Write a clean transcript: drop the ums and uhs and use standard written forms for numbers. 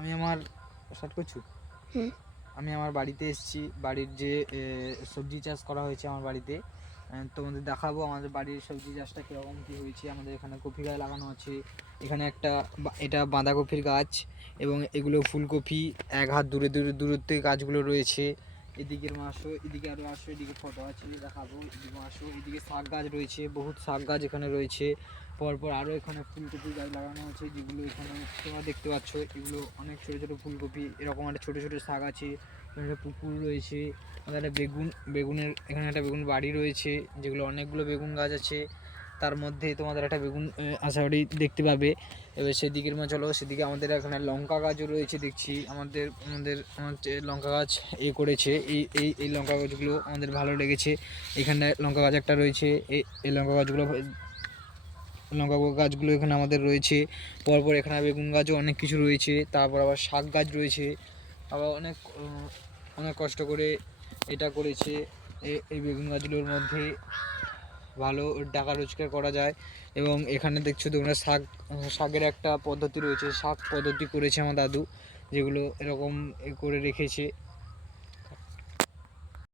আমি আমার স্টার্ট করছি। আমি আমার বাড়িতে এসেছি, বাড়ির যে সবজি চাষ করা হয়েছে আমার বাড়িতে, তোমাদের দেখাবো আমাদের বাড়ির সবজি চাষটা কীরকম কী হয়েছে। আমাদের এখানে কপি গাছ লাগানো আছে, এখানে একটা এটা বাঁধাকপির গাছ এবং এগুলো ফুলকপি। এক হাত দূরে দূরে দূরত্বে গাছগুলো রয়েছে। এদিকের আসো, এদিকে আরও আসো, এদিকে ফটো আছে দেখাবো, এদিকে আসো, এদিকে শাক গাছ রয়েছে, বহুত শাক গাছ এখানে রয়েছে। পরপর আরও এখানে ফুলকপি গাছ লাগানো আছে, যেগুলো এখানে তোমরা দেখতে পাচ্ছ। এগুলো অনেক ছোটো ছোটো ফুলকপি, এরকম একটা ছোটো ছোটো শাক আছে। এখানে একটা পুকুর রয়েছে, আমাদের একটা বেগুনের এখানে একটা বেগুন বাড়ি রয়েছে, যেগুলো অনেকগুলো বেগুন গাছ আছে। তার মধ্যে তোমাদের একটা বেগুন আশা করি দেখতে পাবে। এবার সেদিকের চলো, সেদিকে আমাদের এখানে লঙ্কা গাছও রয়েছে দেখছি। আমাদের আমাদের আমার লঙ্কা গাছ করেছে, এই লঙ্কা গাছগুলো আমাদের ভালো লেগেছে। এখানে লঙ্কা গাছ একটা রয়েছে, এই লঙ্কা গাছগুলো এখানে আমাদের রয়েছে। পরপর এখানে বেগুন গাছও অনেক কিছু রয়েছে। তারপর আবার শাক গাছ রয়েছে, আবার অনেক অনেক কষ্ট করে এটা করেছে। এই বেগুন গাছগুলোর মধ্যে ভালো টাকা রোজগার করা যায়। এবং এখানে দেখছো তোমরা শাকের একটা পদ্ধতি রয়েছে, শাক পদ্ধতি করেছে আমার দাদু, যেগুলো এরকম করে রেখেছে।